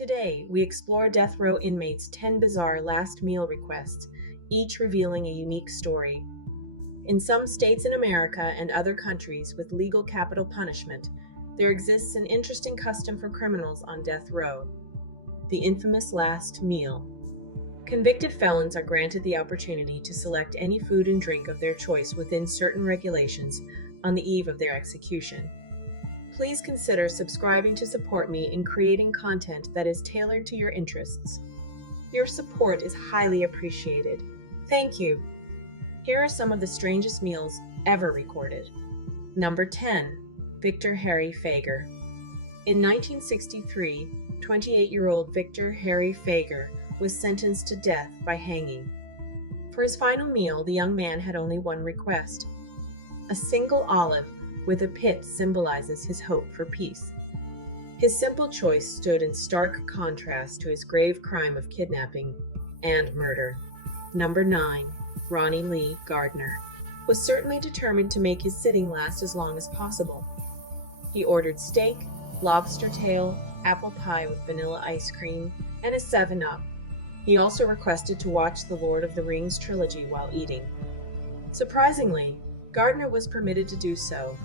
Today, we explore death row inmates' 10 bizarre last meal requests, each revealing a unique story. In some states in America and other countries with legal capital punishment, there exists an interesting custom for criminals on death row: the infamous last meal. Convicted felons are granted the opportunity to select any food and drink of their choice within certain regulations on the eve of their execution. Please consider subscribing to support me in creating content that is tailored to your interests. Your support is highly appreciated. Thank you. Here are some of the strangest meals ever recorded. Number 10. Victor Harry Fager. In 1963, 28-year-old Victor Harry Fager was sentenced to death by hanging. For his final meal, the young man had only one request: a single olive with a pit symbolizes his hope for peace. His simple choice stood in stark contrast to his grave crime of kidnapping and murder. Number 9. Ronnie Lee Gardner was certainly determined to make his sitting last as long as possible. He ordered steak, lobster tail, apple pie with vanilla ice cream, and a 7-Up. He also requested to watch the Lord of the Rings trilogy while eating. Surprisingly, Gardner was permitted to do so,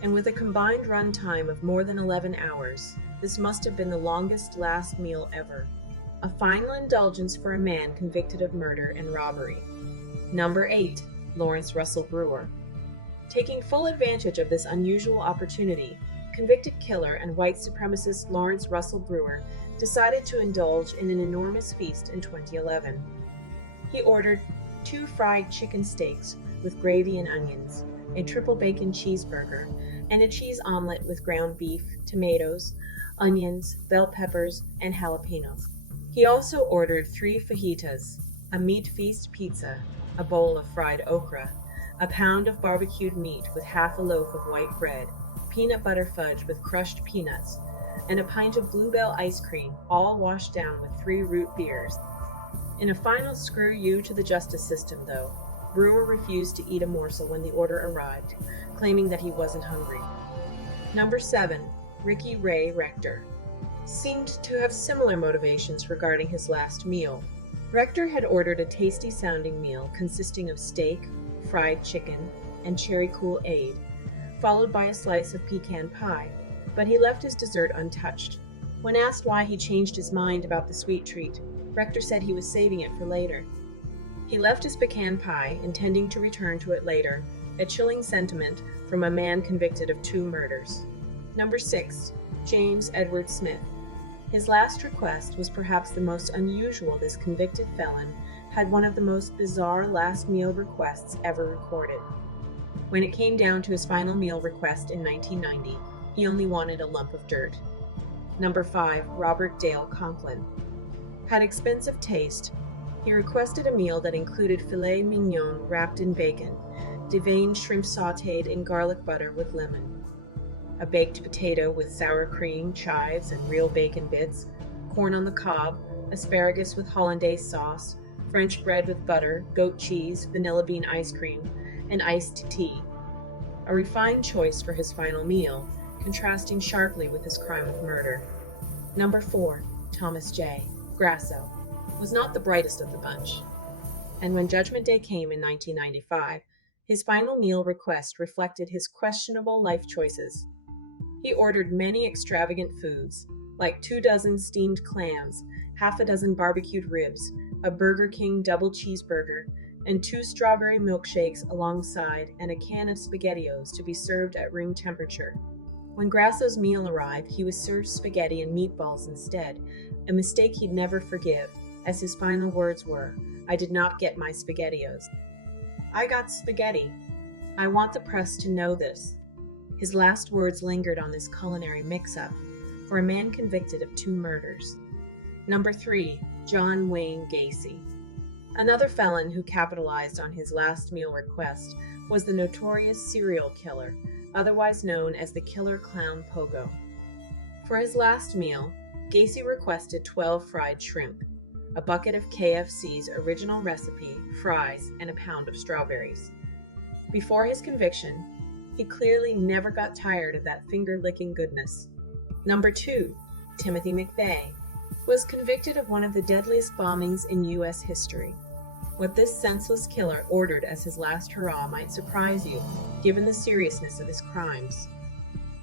and with a combined run time of more than 11 hours, this must have been the longest last meal ever. A final indulgence for a man convicted of murder and robbery. Number 8. Lawrence Russell Brewer. Taking full advantage of this unusual opportunity, convicted killer and white supremacist Lawrence Russell Brewer decided to indulge in an enormous feast in 2011. He ordered 2 fried chicken steaks with gravy and onions, a triple bacon cheeseburger, and a cheese omelet with ground beef, tomatoes, onions, bell peppers, and jalapenos. He also ordered 3 fajitas, a meat feast pizza, a bowl of fried okra, a pound of barbecued meat with half a loaf of white bread, peanut butter fudge with crushed peanuts, and a pint of bluebell ice cream, all washed down with 3 root beers. In a final screw you to the justice system, though, Brewer refused to eat a morsel when the order arrived, claiming that he wasn't hungry. Number 7. Ricky Ray Rector seemed to have similar motivations regarding his last meal. Rector had ordered a tasty-sounding meal consisting of steak, fried chicken, and cherry Kool-Aid, followed by a slice of pecan pie, but he left his dessert untouched. When asked why he changed his mind about the sweet treat, Rector said he was saving it for later. He left his pecan pie, intending to return to it later, a chilling sentiment from a man convicted of 2 murders. Number 6. James Edward Smith. His last request was perhaps the most unusual. This convicted felon had one of the most bizarre last meal requests ever recorded. When it came down to his final meal request in 1990, he only wanted a lump of dirt. Number 5. Robert Dale Conklin had expensive taste. He requested a meal that included filet mignon wrapped in bacon, deveined shrimp sautéed in garlic butter with lemon, a baked potato with sour cream, chives, and real bacon bits, corn on the cob, asparagus with hollandaise sauce, French bread with butter, goat cheese, vanilla bean ice cream, and iced tea. A refined choice for his final meal, contrasting sharply with his crime of murder. Number 4. Thomas J. Grasso was not the brightest of the bunch, and when Judgment Day came in 1995, his final meal request reflected his questionable life choices. He ordered many extravagant foods, like 24 steamed clams, half a dozen barbecued ribs, a Burger King double cheeseburger, and 2 strawberry milkshakes alongside, and a can of SpaghettiOs to be served at room temperature. When Grasso's meal arrived, he was served spaghetti and meatballs instead, a mistake he'd never forgive, as his final words were, "I did not get my SpaghettiOs. I got spaghetti. I want the press to know this." His last words lingered on this culinary mix-up for a man convicted of 2 murders. Number 3. John Wayne Gacy. Another felon who capitalized on his last meal request was the notorious serial killer, otherwise known as the Killer Clown Pogo. For his last meal, Gacy requested 12 fried shrimp, a bucket of KFC's original recipe, fries, and a pound of strawberries. Before his conviction, he clearly never got tired of that finger-licking goodness. Number 2. Timothy McVeigh. was convicted of one of the deadliest bombings in U.S. history. What this senseless killer ordered as his last hurrah might surprise you, given the seriousness of his crimes.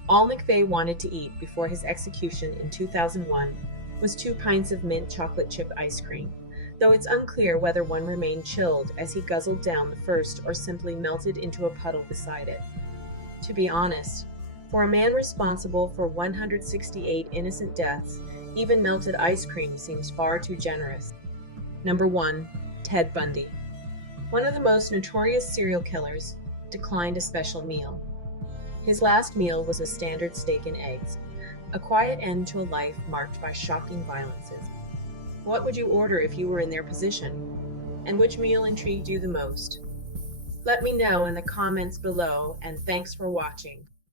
All McVeigh wanted to eat before his execution in 2001 was 2 pints of mint chocolate chip ice cream, though it's unclear whether one remained chilled as he guzzled down the first or simply melted into a puddle beside it. To be honest, for a man responsible for 168 innocent deaths, even melted ice cream seems far too generous. Number 1. Ted Bundy. One of the most notorious serial killers declined a special meal. His last meal was a standard steak and eggs, a quiet end to a life marked by shocking violences. What would you order if you were in their position? And which meal intrigued you the most? Let me know in the comments below, and thanks for watching.